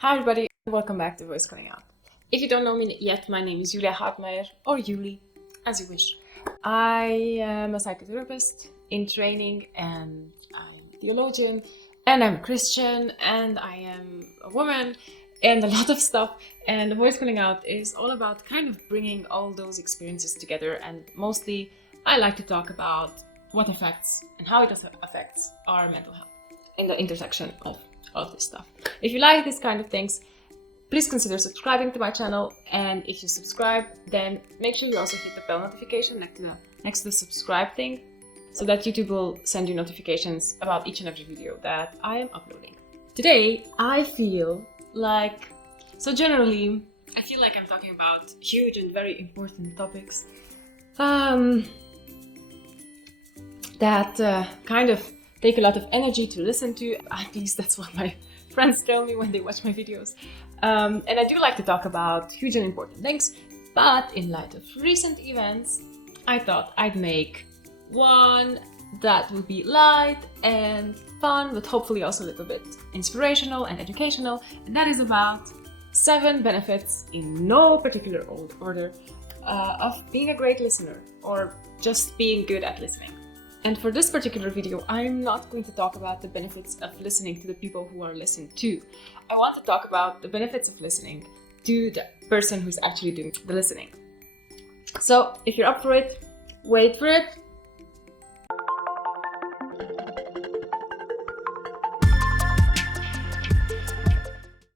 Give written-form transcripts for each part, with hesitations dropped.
Hi everybody, and welcome back to Voice Coming Out. If you don't know me yet, my name is Julia Hartmeijer, or Julie, as you wish. I am a psychotherapist in training, and I'm a theologian, and I'm a Christian, and I am a woman, and a lot of stuff. And Voice Coming Out is all about kind of bringing all those experiences together, and mostly I like to talk about what affects and how it affects our mental health in the intersection of all of this stuff. If you like these kind of things, please consider subscribing to my channel, and if you subscribe, then make sure you also hit the bell notification next to the subscribe thing, so that YouTube will send you notifications about each and every video that I am uploading. Today, I feel like I'm talking about huge and very important topics that kind of take a lot of energy to listen to. At least that's what my friends tell me when they watch my videos. And I do like to talk about huge and important things, but in light of recent events, I thought I'd make one that would be light and fun, but hopefully also a little bit inspirational and educational. And that is about 7 benefits, in no particular order, of being a great listener, or just being good at listening. And for this particular video, I'm not going to talk about the benefits of listening to the people who are listened to. I want to talk about the benefits of listening to the person who's actually doing the listening. So if you're up for it, wait for it.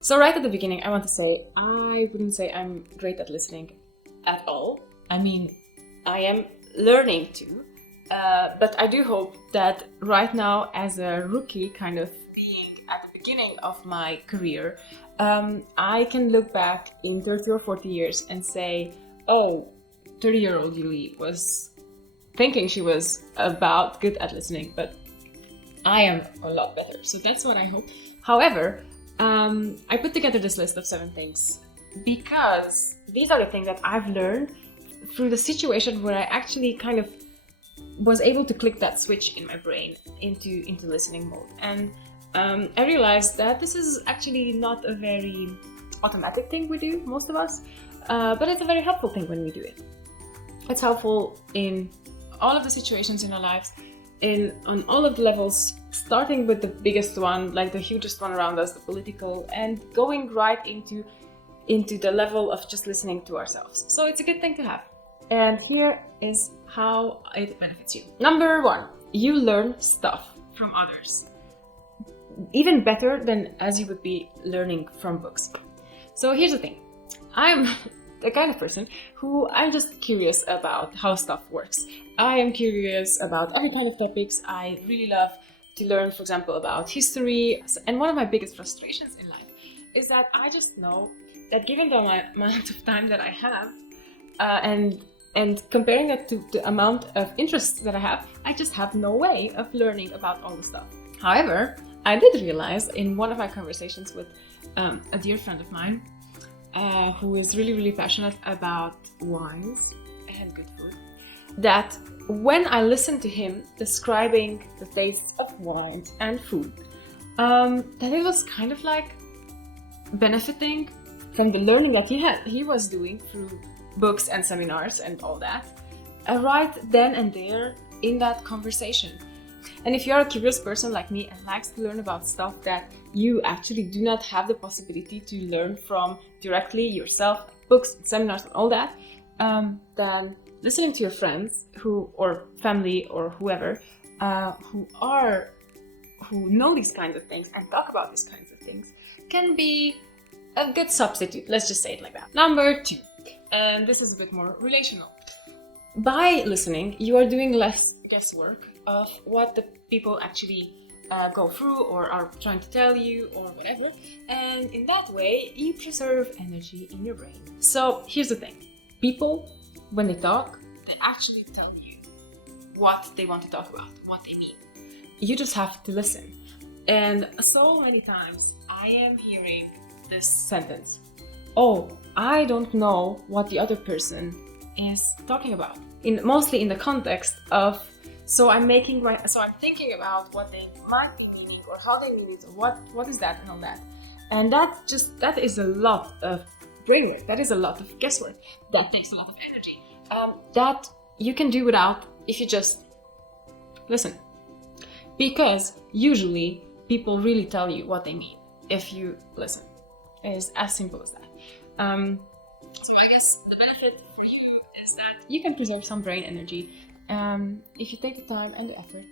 So right at the beginning, I want to say, I wouldn't say I'm great at listening at all. I mean, I am learning to. But I do hope that right now, as a rookie, kind of being at the beginning of my career, I can look back in 30 or 40 years and say, oh, 30-year-old Julie was thinking she was about good at listening, but I am a lot better. So that's what I hope. However, I put together this list of 7 things because these are the things that I've learned through the situation where I actually kind of was able to click that switch in my brain into listening mode. And I realized that this is actually not a very automatic thing we do, most of us, but it's a very helpful thing when we do it. It's helpful in all of the situations in our lives, on all of the levels, starting with the biggest one, like the hugest one around us, the political, and going right into the level of just listening to ourselves. So it's a good thing to have. And here is how it benefits you. Number 1, you learn stuff from others. Even better than as you would be learning from books. So here's the thing. I'm the kind of person who I'm just curious about how stuff works. I am curious about every kind of topics. I really love to learn, for example, about history. And one of my biggest frustrations in life is that I just know that given the amount of time that I have, and comparing it to the amount of interest that I have, I just have no way of learning about all the stuff. However, I did realize in one of my conversations with a dear friend of mine who is really, really passionate about wines and good food, that when I listened to him describing the tastes of wines and food, that it was kind of like benefiting from the learning that he was doing through books and seminars and all that, right then and there in that conversation. And if you're a curious person like me and likes to learn about stuff that you actually do not have the possibility to learn from directly yourself, books, seminars, and all that, then listening to your friends or family or whoever who know these kinds of things and talk about these kinds of things can be a good substitute. Let's just say it like that. Number 2. And this is a bit more relational. By listening, you are doing less guesswork of what the people actually go through or are trying to tell you or whatever. And in that way, you preserve energy in your brain. So here's the thing. People, when they talk, they actually tell you what they want to talk about, what they mean. You just have to listen. And so many times I am hearing this sentence, oh, I don't know what the other person is talking about. Mostly in the context of, so I'm thinking about what they might be meaning or how they mean it or what is that and all that. And that is a lot of brainwork. That is a lot of guesswork. That takes a lot of energy. That you can do without if you just listen. Because usually people really tell you what they mean if you listen. It is as simple as that. So I guess the benefit for you is that you can preserve some brain energy if you take the time and the effort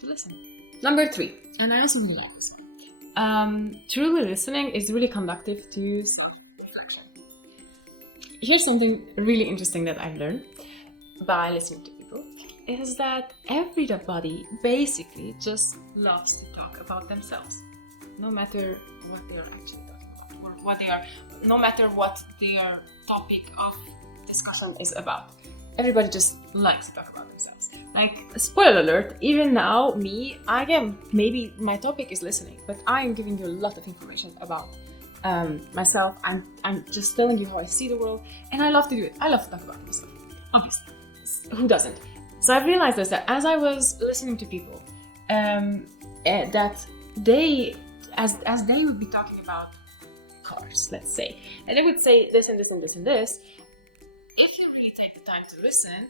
to listen. Number 3, and I also really like this one. Truly listening is really conducive to self-reflection. Here's something really interesting that I've learned by listening to people, is that everybody basically just loves to talk about themselves, no matter what they are actually talking about, or what they are, no matter what their topic of discussion is about. Everybody just likes to talk about themselves. Like, spoiler alert, even now, maybe my topic is listening, but I am giving you a lot of information about myself. I'm just telling you how I see the world, and I love to do it. I love to talk about myself, obviously. Who doesn't? So I've realized this, that as I was listening to people, that they, as they would be talking about cars, let's say, and they would say this and this and this and this, if you really take the time to listen,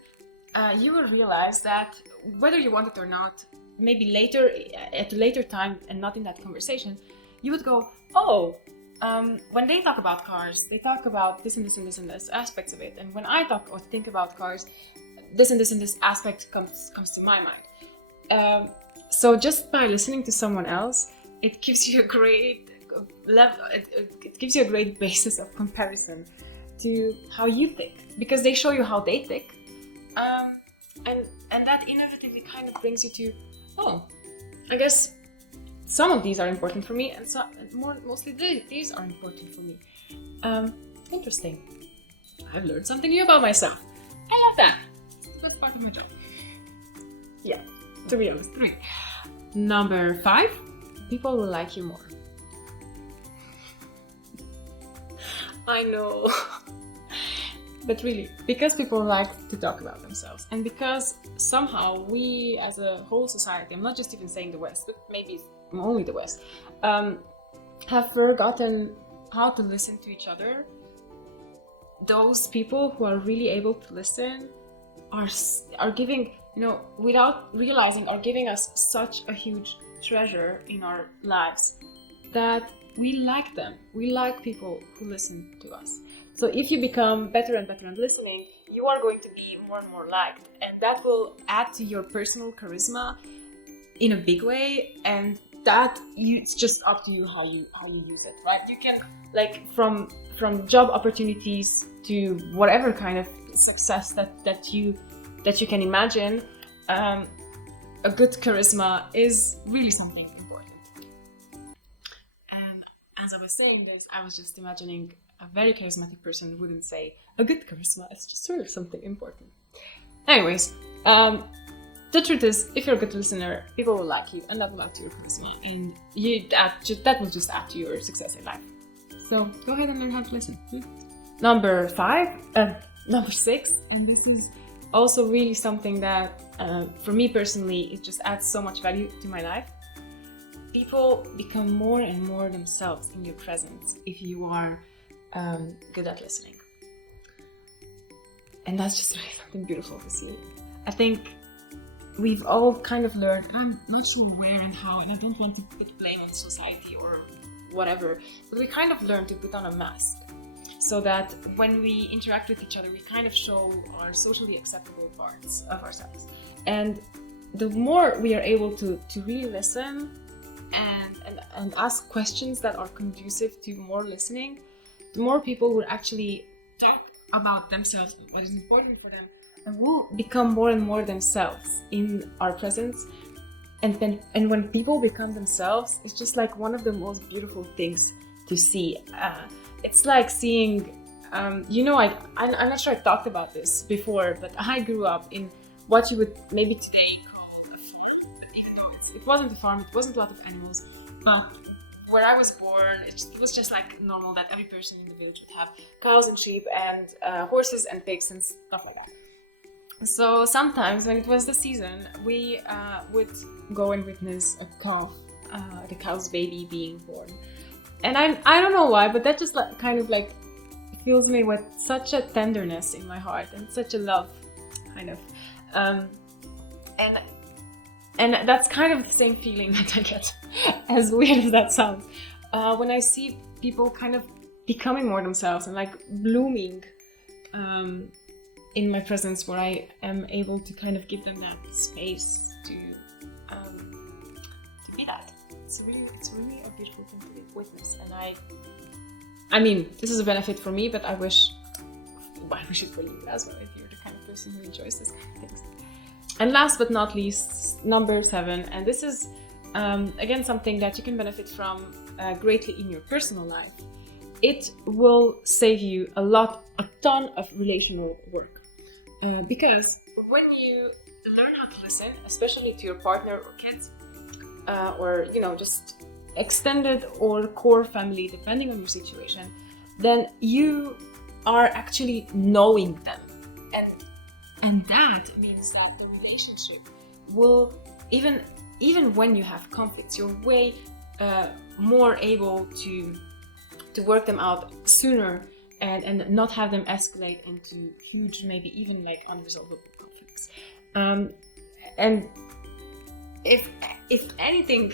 you will realize that whether you want it or not, maybe later, at a later time and not in that conversation, you would go, oh, when they talk about cars, they talk about this and this and this and this aspects of it. And when I talk or think about cars, this and this and this aspect comes to my mind. So just by listening to someone else, it gives you a great level. It gives you a great basis of comparison to how you think, because they show you how they think, and that inevitably kind of brings you to, oh, I guess some of these are important for me, and mostly these are important for me. Interesting. I've learned something new about myself. I love that. It's the best part of my job. Yeah, to be honest. 3. Number 5, people will like you more. I know. But really, because people like to talk about themselves, and because somehow we as a whole society, I'm not just even saying the West, but maybe only the West, have forgotten how to listen to each other. Those people who are really able to listen are giving, without realizing, are giving us such a huge treasure in our lives that we like them. We like people who listen to us. So if you become better and better at listening, you are going to be more and more liked, and that will add to your personal charisma in a big way. And that it's just up to you how you use it, right? You can, like, from job opportunities to whatever kind of success that you can imagine, a good charisma is really something important. And as I was saying this, I was just imagining a very charismatic person wouldn't say a good charisma. It's just sort of something important. Anyways, the truth is, if you're a good listener, people will like you, and that will add to your charisma, and that will just add to your success in life. So go ahead and learn how to listen. Number 6, and this is also really something that, for me personally, it just adds so much value to my life. People become more and more themselves in your presence if you are good at listening. And that's just really something beautiful to see. I think we've all kind of learned, I'm not sure where and how, and I don't want to put blame on society or whatever, but we kind of learn to put on a mask so that when we interact with each other, we kind of show our socially acceptable parts of ourselves. And the more we are able to really listen and ask questions that are conducive to more listening, the more people will actually talk about themselves, what is important for them, and will become more and more themselves in our presence. And when people become themselves, it's just like one of the most beautiful things to see. It's like seeing, I'm not sure I talked about this before, but I grew up in what you would maybe today call a farm. But even though it wasn't a farm, it wasn't a lot of animals, but where I was born, it was just like normal that every person in the village would have cows and sheep and horses and pigs and stuff like that. So sometimes when it was the season, we would go and witness a calf, the cow's baby being born. And I don't know why, but that just like kind of like fills me with such a tenderness in my heart and such a love, kind of. And that's kind of the same feeling that I get, as weird as that sounds, when I see people kind of becoming more themselves and like blooming in my presence, where I am able to kind of give them that space to be that. It's really a beautiful thing to witness, and I mean, this is a benefit for me, but I wish it for you as well, if you're the kind of person who enjoys this kind of things. And last but not least, number 7, and this is again something that you can benefit from greatly in your personal life. It will save you a ton of relational work, because when you learn how to listen, especially to your partner or kids, or just extended or core family, depending on your situation, then you are actually knowing them, and that means that the relationship will, even when you have conflicts, you're way more able to work them out sooner and not have them escalate into huge, maybe even like unresolvable conflicts. And if anything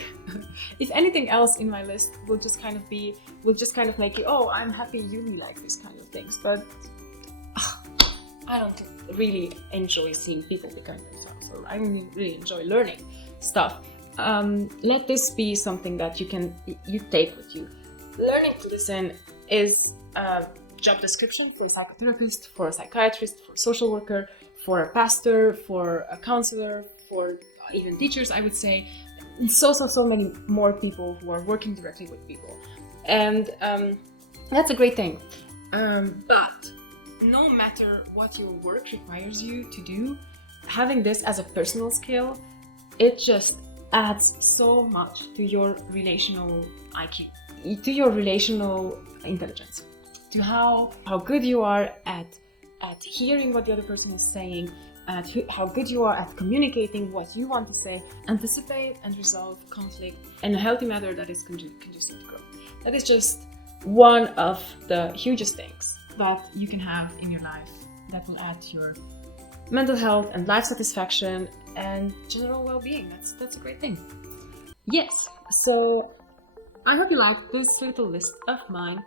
else in my list will just kind of make you, oh, I'm happy you really like this kind of things, but I don't really enjoy seeing people become themselves, or I really enjoy learning stuff. Let this be something that you take with you. Learning to listen is a job description for a psychotherapist, for a psychiatrist, for a social worker, for a pastor, for a counselor, for even teachers, I would say, and so many more people who are working directly with people. And that's a great thing. But no matter what your work requires you to do, having this as a personal skill, it just adds so much to your relational IQ, to your relational intelligence, to how good you are at hearing what the other person is saying, at how good you are at communicating what you want to say, anticipate and resolve conflict in a healthy manner that is conducive to growth. That is just one of the hugest things that you can have in your life that will add to your mental health and life satisfaction and general well-being. That's a great thing. Yes, so I hope you liked this little list of mine.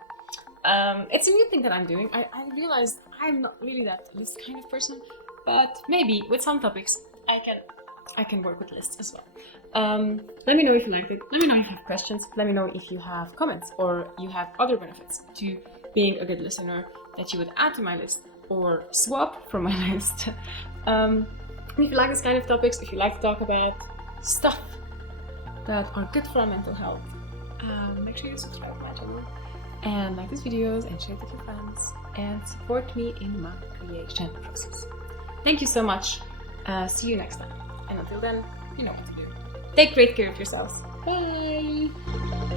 It's a new thing that I'm doing. I realized I'm not really that list kind of person, but maybe with some topics I can work with lists as well. Let me know if you liked it. Let me know if you have questions. Let me know if you have comments or you have other benefits to being a good listener that you would add to my list or swap from my list. If you like this kind of topics, if you like to talk about stuff that are good for our mental health, make sure you subscribe to my channel and like these videos and share it with your friends and support me in my creation process. Thank you so much. See you next time. And until then, you know what to do. Take great care of yourselves. Bye!